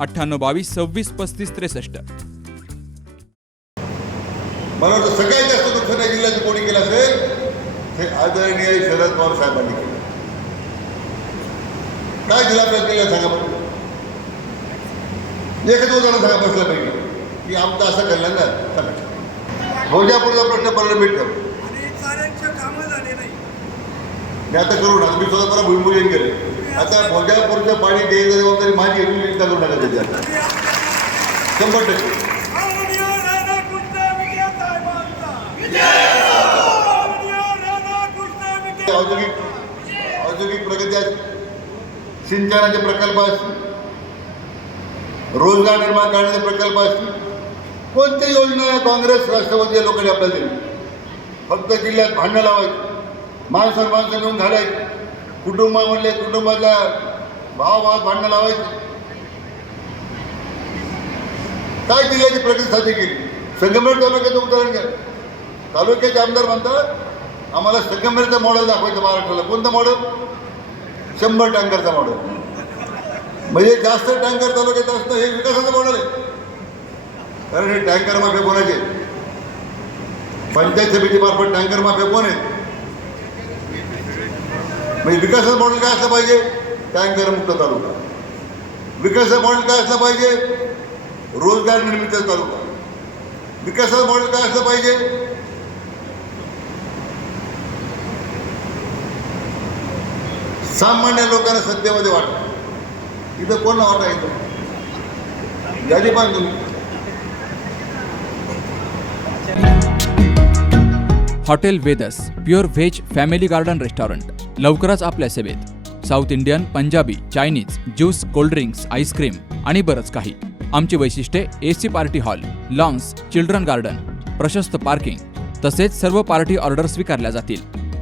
अठ्ठ्याण्णव बावीस सव्वीस पस्तीस त्रेसष्ट. मला वाटतं सगळ्यात जास्त नुकसान या जिल्ह्याचं कोणी केलं असेल ते आदरणीय शरद पवार साहेबांनी केलं. काय दिला आपल्याला केलं सांगा बरं. एकच उदाहरण सांगा बसल्यापैकी की आमचं असं केलं ना सांगा भोजापूरचा प्रश्न झाले नाही. मी आता करू नका मी स्वतः मला केलं आता भोजापूरचं पाणी द्यायचं तरी माझी आहे. चिंता करू नका त्याच्यात. शंभर टक्के. औद्योगिक औद्योगिक प्रगती सिंचनाचे प्रकल्प असतील. रोजगार निर्माण करण्याचे प्रकल्प असतील. कोणत्या योजना काँग्रेस राष्ट्रवादी या लोकांनी आपल्याला दिली. फक्त जिल्ह्यात भांडणं लावायची. माणसं माणसं घेऊन घालायची. कुटुंबामधले कुटुंबातल्या भावभाव भांडणं लावायची. काय जिल्ह्याची प्रगती साध्य केली? संगमनेर तालुक्याचं उदाहरण घ्या. तालुक्याचे आमदार म्हणतात आम्हाला संगमनेरचं मॉडेल दाखवायचं महाराष्ट्राला. कोणतं मॉडेल शंभर टँकरचा मॉडेल म्हणजे जास्त टँकर तालुक्यात असणं हे विकासाचं मॉडेल आहे. कारण हे टँकर माफे कोणाचे पंचायत समितीमार्फत टँकर माफे कोण आहे म्हणजे विकासाचं मॉडेल काय असलं पाहिजे? टँकर मुक्त तालुका. विकासाचं मॉडेल काय असलं पाहिजे? रोजगार निर्मितीचा तालुका. विकासाचं मॉडेल काय असलं पाहिजे? सामान्य लोकांना सत्तेमध्ये वाटा. इथं कोण वाटा येतो यादी पण तुम्ही. Hotel Vedas pure veg family garden restaurant. लवकरच आपल्या सेवेत. South Indian Punjabi Chinese juice cold drinks ice cream आणि बरंच काही. आमची वैशिष्ट्ये A C party hall lawns children garden प्रशस्त पार्किंग तसेच सर्व पार्टी ऑर्डर स्वीकारल्या जातील.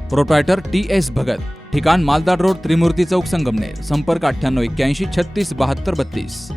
प्रोप्रायटर टी एस भगत ठिकाण मालदाड रोड त्रिमूर्ती चौक संगमनेर संपर्क अठ्ठ्याण्णव एक्क्याऐंशी छत्तीस बहात्तर बत्तीस.